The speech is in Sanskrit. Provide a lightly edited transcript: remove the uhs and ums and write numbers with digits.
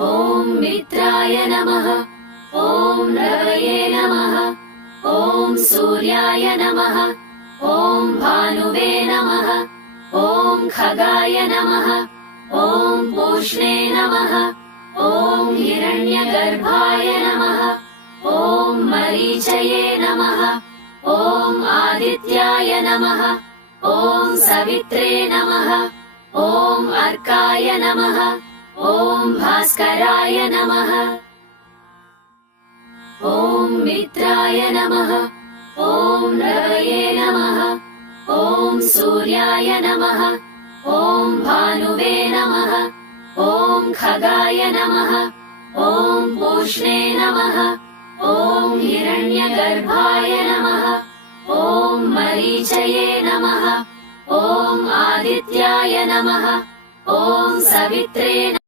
ॐ मित्राय नमः। ॐ रवये नमः। ॐ सूर्याय नमः। ॐ भानुवे नमः। ॐ खगाय नमः। ॐ पूष्णे नमः। ॐ हिरण्यगर्भाय नमः। ॐ मरीचये नमः। ॐ आदित्याय नमः। ॐ सवित्रे नमः। ॐ अर्काय नमः। ॐ भास्कराय नमः। ॐ मित्राय नमः। ॐ रवये नमः। ॐ सूर्याय नमः। ॐ भानुवे नमः। ॐ खगाय नमः। ॐ पूष्णे नमः। ॐ हिरण्यगर्भाय नमः। ॐ मरीचये नमः। ॐ आदित्याय नमः। ॐ सवित्रे